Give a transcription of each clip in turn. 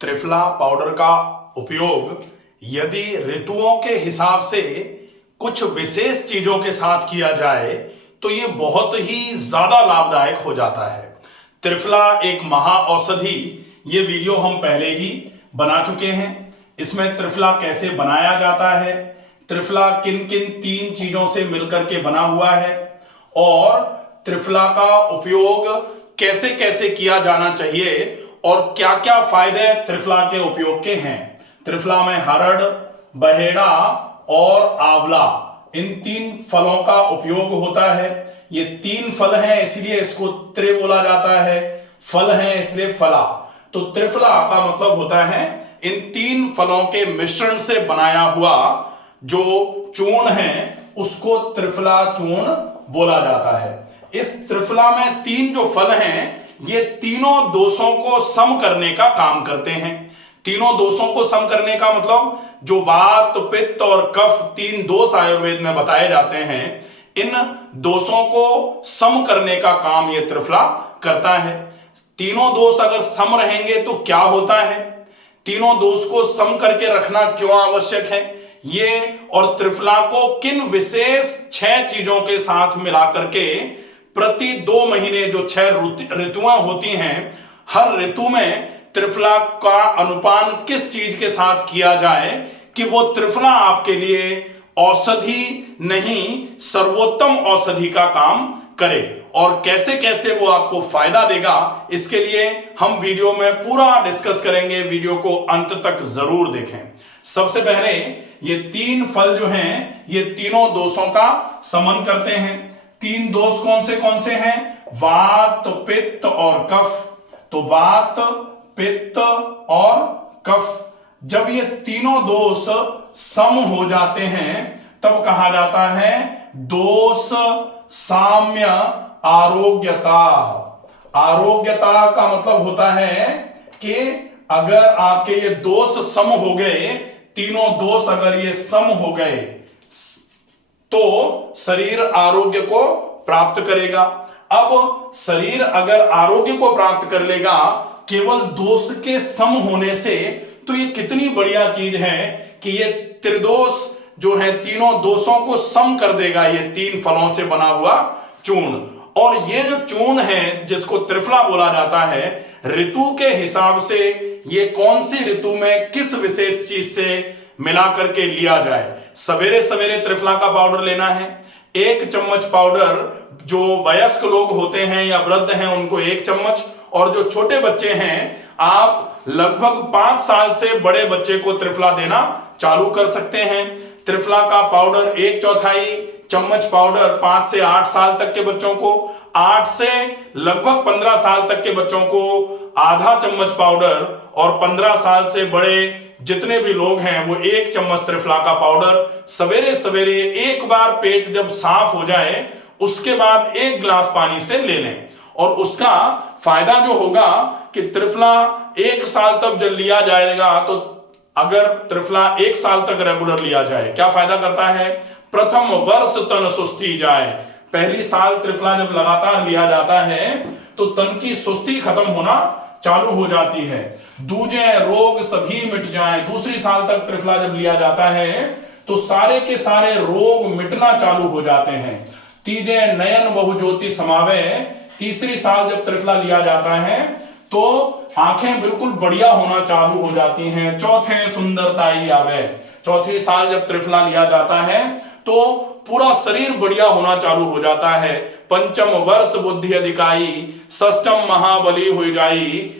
Triphala powder का उपयोग यदि ऋतुओं के हिसाब से कुछ विशेष चीजों के साथ किया जाए तो ये बहुत ही ज्यादा लाभदायक हो जाता है। त्रिफला एक महा औषधि, ये वीडियो हम पहले ही बना चुके हैं। इसमें त्रिफला कैसे बनाया जाता है, त्रिफला किन किन 3 चीजों से मिलकर के बना हुआ है और त्रिफला का उपयोग कैसे कैसे किया जाना चाहिए और क्या क्या फायदे त्रिफला के उपयोग के हैं। त्रिफला में हरड़, बहेड़ा और आंवला, इन 3 फलों का उपयोग होता है। ये 3 फल हैं इसलिए इसको त्रि बोला जाता है, फल हैं इसलिए फला। तो त्रिफला का मतलब होता है इन 3 फलों के मिश्रण से बनाया हुआ जो चूर्ण है उसको त्रिफला चूर्ण बोला जाता है। इस त्रिफला में 3 जो फल हैं ये तीनों दोषों को सम करने का काम करते हैं। तीनों दोषों को सम करने का मतलब जो वात, पित्त और कफ 3 दोष आयुर्वेद में बताए जाते हैं, इन दोषों को सम करने का काम ये त्रिफला करता है। तीनों दोष अगर सम रहेंगे तो क्या होता है, तीनों दोष को सम करके रखना क्यों आवश्यक है, ये और त्रिफला को किन विशेष 6 चीजों के साथ मिला करके प्रति 2 महीने जो 6 ऋतुएं होती हैं, हर ऋतु में त्रिफला का अनुपान किस चीज के साथ किया जाए कि वो त्रिफला आपके लिए औषधि नहीं सर्वोत्तम औषधि का काम करे और कैसे कैसे वो आपको फायदा देगा, इसके लिए हम वीडियो में पूरा डिस्कस करेंगे। वीडियो को अंत तक जरूर देखें। सबसे पहले ये 3 फल जो हैं ये तीनों दोषों का समन करते हैं। 3 दोष कौन से हैं? वात, पित्त और कफ। तो वात, पित्त और कफ, जब ये तीनों दोष सम हो जाते हैं तब कहा जाता है दोष साम्य आरोग्यता। आरोग्यता का मतलब होता है कि अगर आपके ये दोष सम हो गए, तीनों दोष अगर ये सम हो गए तो शरीर आरोग्य को प्राप्त करेगा। अब शरीर अगर आरोग्य को प्राप्त कर लेगा केवल दोष के सम होने से, तो ये कितनी बढ़िया चीज है कि ये त्रिदोष जो है तीनों दोषों को सम कर देगा ये 3 फलों से बना हुआ चूर्ण। और ये जो चूर्ण है जिसको त्रिफला बोला जाता है, ऋतु के हिसाब से ये कौन सी ऋतु में किस विशेष चीज से मिला करके लिया जाए। सवेरे सवेरे त्रिफला का पाउडर लेना है। 1 चम्मच पाउडर जो वयस्क लोग होते हैं या वृद्ध हैं उनको 1 चम्मच, और जो छोटे बच्चे हैं आप लगभग 5 साल से बड़े बच्चे को त्रिफला देना चालू कर सकते हैं। त्रिफला का पाउडर 1/4 चम्मच पाउडर 5 से 8 साल तक के बच्चों को, 8 से लगभग 15 साल तक के बच्चों को आधा चम्मच पाउडर, और 15 साल से बड़े जितने भी लोग हैं वो 1 चम्मच त्रिफला का पाउडर सवेरे सवेरे एक बार पेट जब साफ हो जाए उसके बाद 1 गिलास पानी से ले लें। और उसका फायदा जो होगा कि त्रिफला 1 साल तक जब लिया जाएगा, तो अगर त्रिफला 1 साल तक रेगुलर लिया जाए क्या फायदा करता है? प्रथम वर्ष तन सुस्ती जाए। पहली साल त्रिफला जब लगातार लिया जाता है तो तन की सुस्ती खत्म होना चालू हो जाती है। दूजे रोग सभी मिट जाएं। दूसरी साल तक त्रिफला जब लिया जाता है तो सारे के सारे रोग मिटना चालू हो जाते हैं। तीजे नयन बहु ज्योति समावे। तीसरी साल जब त्रिफला लिया जाता है तो आंखें बिल्कुल बढ़िया होना चालू हो जाती हैं। चौथे सुंदरताई आवे। चौथी साल जब त्रिफला लिया जाता है तो पूरा शरीर बढ़िया होना चालू हो जाता है। पंचम वर्ष बुद्धि अधिकाई, षष्ठम महाबली हो जाई।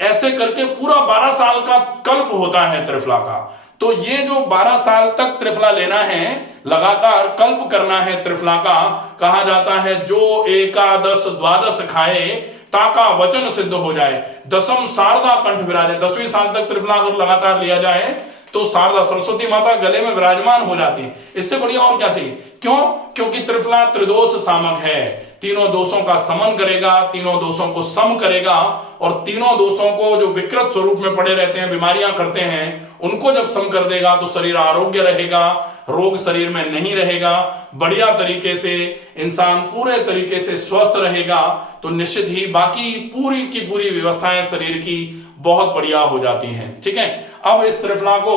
ऐसे करके पूरा 12 साल का कल्प होता है त्रिफला का। तो ये जो 12 साल तक त्रिफला लेना है, लगातार कल्प करना है त्रिफला का, कहा जाता है जो एकादश द्वादश खाए ताका वचन सिद्ध हो जाए, दसम शारदा कंठ विराजे। 10वीं साल तक त्रिफला अगर लगातार लिया जाए तो शारदा सरस्वती माता गले में विराजमान हो जाती है। इससे बढ़िया और क्या चाहिए? क्यों? क्योंकि त्रिफला त्रिदोष सामक है, तीनों दोषों का समन करेगा, तीनों दोषों को सम करेगा, और तीनों दोषों को जो विकृत स्वरूप में पड़े रहते हैं, बीमारियां करते हैं, उनको जब सम कर देगा तो शरीर आरोग्य रहेगा, रोग शरीर में नहीं रहेगा, बढ़िया तरीके से इंसान पूरे तरीके से स्वस्थ रहेगा। तो निश्चित ही बाकी पूरी की पूरी व्यवस्थाएं शरीर की बहुत बढ़िया हो जाती हैं। ठीक है, अब इस त्रिफला को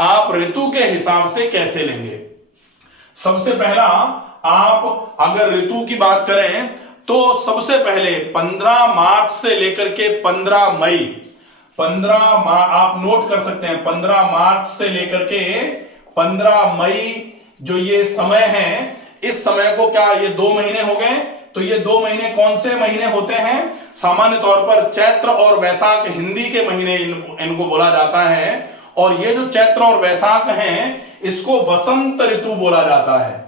आप ऋतु के हिसाब से कैसे लेंगे? सबसे पहला, आप अगर ऋतु की बात करें तो सबसे पहले 15 मार्च से लेकर के 15 मई, आप नोट कर सकते हैं, 15 मार्च से लेकर के 15 मई जो ये समय है, इस समय को क्या ये 2 महीने हो गए? तो ये 2 महीने कौन से महीने होते हैं? सामान्य तौर पर चैत्र और वैशाख हिंदी के महीने इनको बोला जाता है। और ये जो चैत्र और वैशाख हैं, इसको वसंत ऋतु बोला जाता है,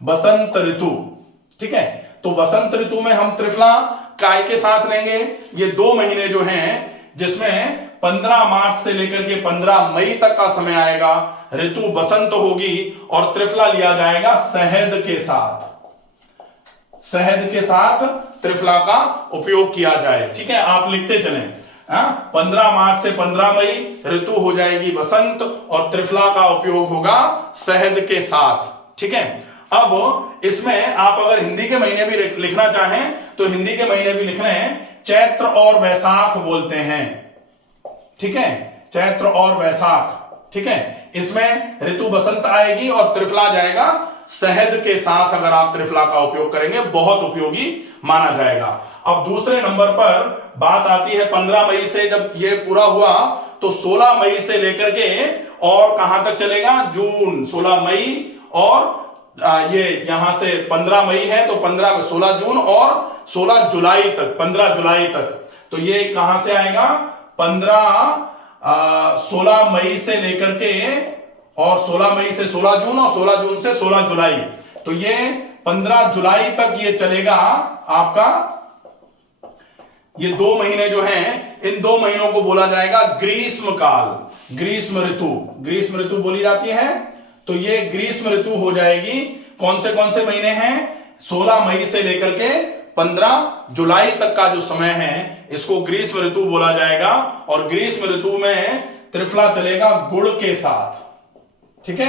वसंत ऋतु। ठीक है, तो वसंत ऋतु में हम त्रिफला काय के साथ लेंगे? ये 2 महीने जो हैं, जिसमें 15 मार्च से लेकर के 15 मई तक का समय आएगा, ऋतु बसंत होगी और त्रिफला लिया जाएगा शहद के साथ। शहद के साथ त्रिफला का उपयोग किया जाए। ठीक है, आप लिखते चलें। 15 मार्च से 15 मई ऋतु हो जाएगी बसंत और त्रिफला का उपयोग होगा शहद के साथ। ठीक है, अब इसमें आप अगर हिंदी के महीने भी लिखना चाहें तो हिंदी के महीने भी लिखने हैं, चैत्र और वैशाख बोलते हैं। ठीक है, चैत्र और वैशाख। ठीक है, इसमें ऋतु बसंत आएगी और त्रिफला जाएगा शहद के साथ। अगर आप त्रिफला का उपयोग करेंगे बहुत उपयोगी माना जाएगा। अब दूसरे नंबर पर बात आती है 15 मई से, जब ये पूरा हुआ तो 16 मई से लेकर के और कहां तक चलेगा? जून। 16 मई और ये यहां से 15 मई है तो 16 जून और 16 जुलाई तक, 15 जुलाई तक। तो ये कहां से आएगा? 16 मई से लेकर के और 16 मई से 16 जून और 16 जून से 16 जुलाई। तो ये 15 जुलाई तक ये चलेगा आपका। ये 2 महीने जो हैं, इन 2 महीनों को बोला जाएगा ग्रीष्म काल, ग्रीष्म ऋतु। ग्रीष्म ऋतु बोली जाती है। तो ये ग्रीष्म ऋतु हो जाएगी। कौन से महीने हैं? 16 मई से लेकर के 15 जुलाई तक का जो समय है, इसको ग्रीष्म ऋतु बोला जाएगा। और ग्रीष्म ऋतु में त्रिफला चलेगा गुड़ के साथ। ठीक है,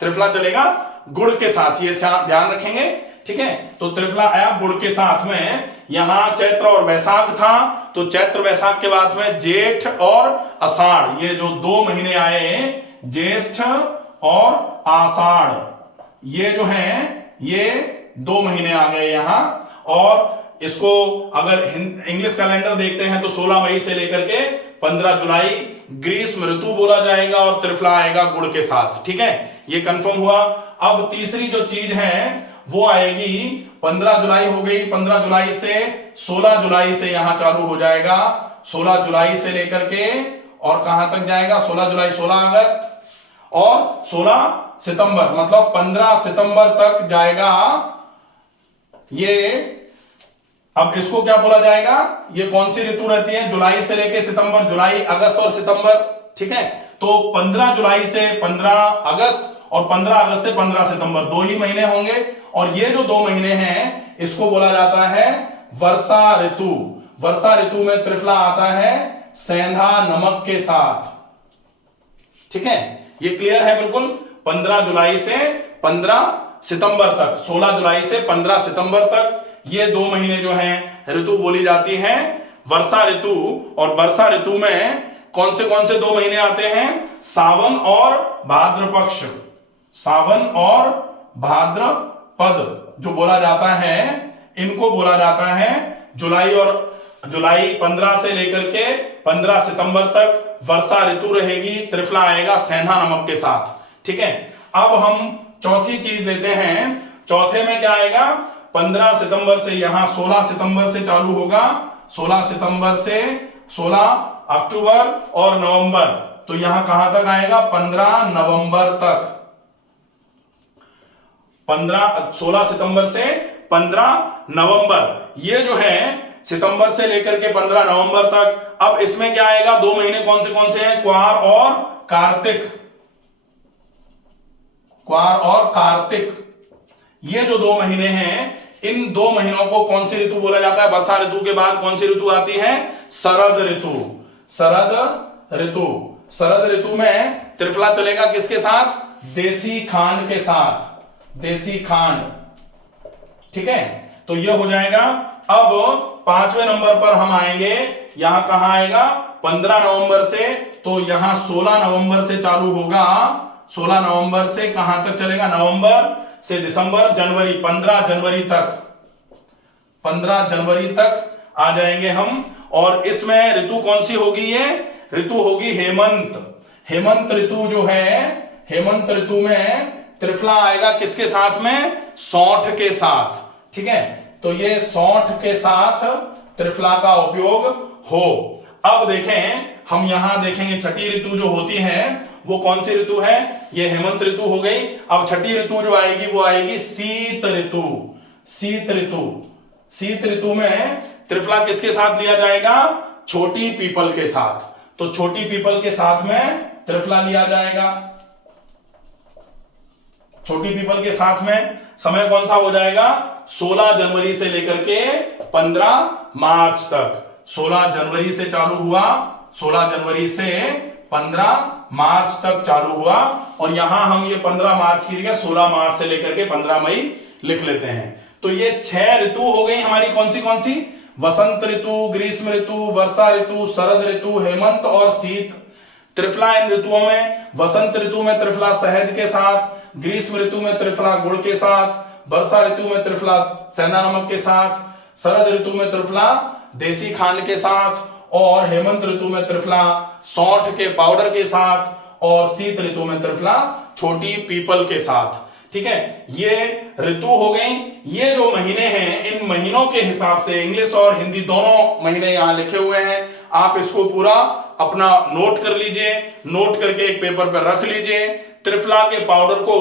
त्रिफला चलेगा गुड़ के साथ, ये ध्यान रखेंगे। ठीक है, तो त्रिफला आया गुड़ के साथ में। यहां चैत्र और वैशाख था, तो चैत्र वैशाख के बाद में जेठ और आषाढ़, ये जो 2 महीने आए, ज्येष्ठ और आषाढ़, ये जो हैं ये 2 महीने आ गए यहां। और इसको अगर इंग्लिश कैलेंडर देखते हैं तो 16 मई से लेकर के 15 जुलाई ग्रीष्म ऋतु बोला जाएगा और त्रिफला आएगा गुड़ के साथ। ठीक है, ये कंफर्म हुआ। अब तीसरी जो चीज है वो आएगी, 15 जुलाई हो गई, 15 जुलाई से 16 जुलाई से यहां चालू हो जाएगा। 16 जुलाई से लेकर के और कहां तक जाएगा? 16 जुलाई, 16 अगस्त और 16 सितंबर, मतलब 15 सितंबर तक जाएगा ये। अब इसको क्या बोला जाएगा? ये कौन सी ऋतु रहती है? जुलाई से लेके सितंबर, जुलाई, अगस्त और सितंबर। ठीक है, तो 15 जुलाई से 15 अगस्त और 15 अगस्त से 15 सितंबर, 2 ही महीने होंगे। और ये जो 2 महीने हैं, इसको बोला जाता है वर्षा ऋतु। वर्षा ऋतु में त्रिफला आता है सेंधा नमक के साथ। ठीक है, ये क्लियर है बिल्कुल। 15 जुलाई से 15 सितंबर तक, 16 जुलाई से 15 सितंबर तक, ये 2 महीने जो हैं ऋतु बोली जाती है वर्षा ऋतु। और वर्षा ऋतु में कौन से 2 महीने आते हैं? सावन और भाद्रपक्ष, सावन और भाद्रपद जो बोला जाता है, इनको बोला जाता है जुलाई। और जुलाई 15 से लेकर के 15 सितंबर तक वर्षा ऋतु रहेगी, त्रिफला आएगा सेंधा नमक के साथ। ठीक है, अब हम चौथी चीज लेते हैं। चौथे में क्या आएगा? 15 सितंबर से यहां 16 सितंबर से चालू होगा, 16 सितंबर से 16 अक्टूबर और नवंबर, तो यहां कहां तक आएगा? 15 नवंबर तक। 16 सितंबर से 15 नवंबर, ये जो है सितंबर से लेकर के 15 नवंबर तक। अब इसमें क्या आएगा? 2 महीने कौन से हैं? क्वार और कार्तिक। क्वार और कार्तिक, ये जो 2 महीने हैं, इन 2 महीनों को कौन सी ऋतु बोला जाता है? वर्षा ऋतु के बाद कौन सी ऋतु आती है? शरद ऋतु। शरद ऋतु, शरद ऋतु में त्रिफला चलेगा किसके साथ? देसी खांड के साथ, देसी खांड। ठीक है, तो यह हो जाएगा। अब 5वें नंबर पर हम आएंगे, यहां कहां आएगा? 15 नवंबर से, तो यहां 16 नवंबर से चालू होगा। 16 नवंबर से कहां तक चलेगा? नवंबर से दिसंबर, जनवरी, 15 जनवरी तक, 15 जनवरी तक आ जाएंगे हम। और इसमें ऋतु कौन सी होगी? ये ऋतु होगी हेमंत। हेमंत ऋतु जो है, हेमंत ऋतु में त्रिफला आएगा किसके साथ में? सौंठ के साथ। ठीक है, तो ये सौंठ के साथ त्रिफला का उपयोग हो। अब देखें, हम यहां देखेंगे छठी ऋतु जो होती है वो कौन सी ऋतु है? ये हेमंत ऋतु हो गई। अब छठी ऋतु जो आएगी वो आएगी शीत ऋतु। शीत ऋतु, शीत ऋतु में त्रिफला किसके साथ लिया जाएगा? छोटी पीपल के साथ। तो छोटी पीपल के साथ में त्रिफला लिया जाएगा। छोटी पीपल के साथ में समय कौन सा हो जाएगा? 16 जनवरी से लेकर के 15 मार्च तक। 16 जनवरी से चालू हुआ, 16 जनवरी से 15 मार्च तक चालू हुआ। और यहां हम ये 15 मार्च की जगह 16 मार्च से लेकर के 15 मई लिख लेते हैं। तो ये 6 ऋतु हो गई हमारी। कौन सी? वसंत ऋतु, ग्रीष्म ऋतु, वर्षा ऋतु, शरद ऋतु, हेमंत और शीत। त्रिफला इन ऋतुओं में, वसंत ऋतु में त्रिफला शहद के साथ, ग्रीष्म ऋतु में त्रिफला गुड़ के साथ, वर्षा ऋतु में त्रिफला सेंधा नमक के साथ, शरद ऋतु में त्रिफला देसी खांड के साथ, और हेमंत ऋतु में त्रिफला सौंठ के पाउडर के साथ, और शीत ऋतु में त्रिफला छोटी पीपल के साथ। ठीक है, ये ऋतु हो गई। ये जो महीने हैं, इन महीनों के हिसाब से इंग्लिश और हिंदी दोनों महीने यहां लिखे हुए हैं। आप इसको पूरा अपना नोट कर लीजिए, नोट करके एक पेपर पर रख लीजिए। त्रिफला के पाउडर को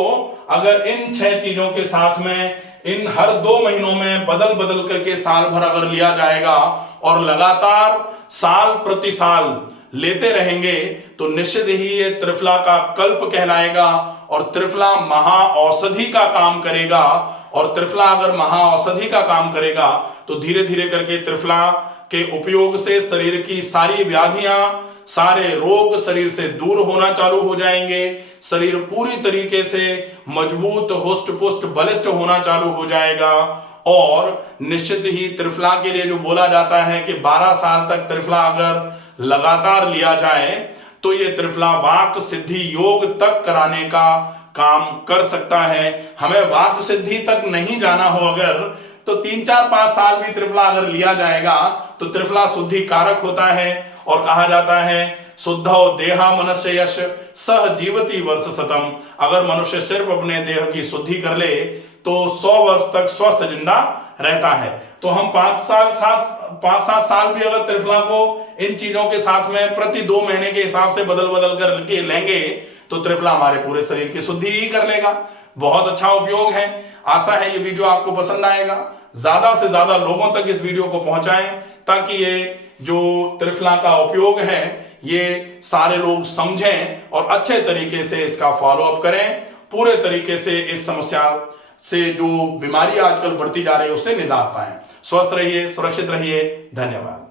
अगर इन 6 चीजों के साथ में इन हर 2 महीनों में बदल बदल करके साल भर अगर लिया जाएगा और लगातार साल प्रति साल लेते रहेंगे तो निश्चित ही ये त्रिफला का कल्प कहलाएगा और त्रिफला महाऔषधि का काम करेगा। और त्रिफला अगर महाऔषधि का काम करेगा तो धीरे धीरे करके त्रिफला के उपयोग से शरीर की सारी व्याधियां, सारे रोग शरीर से दूर होना चालू हो जाएंगे। शरीर पूरी तरीके से मजबूत, हुष्ट पुष्ट, बलिष्ठ होना चालू हो जाएगा। और निश्चित ही त्रिफला के लिए जो बोला जाता है कि 12 साल तक त्रिफला अगर लगातार लिया जाए तो ये त्रिफला वाक सिद्धि योग तक कराने का काम कर सकता है। हमें वाक सिद्धि तक नहीं जाना हो अगर, तो 3, 4, 5 साल भी त्रिफला अगर लिया जाएगा तो त्रिफला शुद्धि कारक होता है। और कहा जाता है शुद्धो देहा मनुष्य यश सह जीवति वर्ष शतम। अगर मनुष्य सिर्फ अपने देह की शुद्धि कर ले तो 100 वर्ष तक स्वस्थ जिंदा रहता है। तो हम 5-7 साल भी अगर त्रिफला को इन चीजों के साथ में प्रति 2 महीने के हिसाब से बदल बदल कर के लेंगे तो त्रिफला हमारे पूरे शरीर की शुद्धि ही कर लेगा। बहुत अच्छा उपयोग है। आशा है ये वीडियो आपको पसंद आएगा। ज्यादा से ज्यादा लोगों तक इस वीडियो को पहुंचाएं ताकि ये जो त्रिफला का उपयोग है ये सारे लोग समझें और अच्छे तरीके से इसका फॉलो अप करें। पूरे तरीके से इस समस्या से जो बीमारी आजकल बढ़ती जा रही है उससे निजात पाएं। स्वस्थ रहिए, सुरक्षित रहिए। धन्यवाद।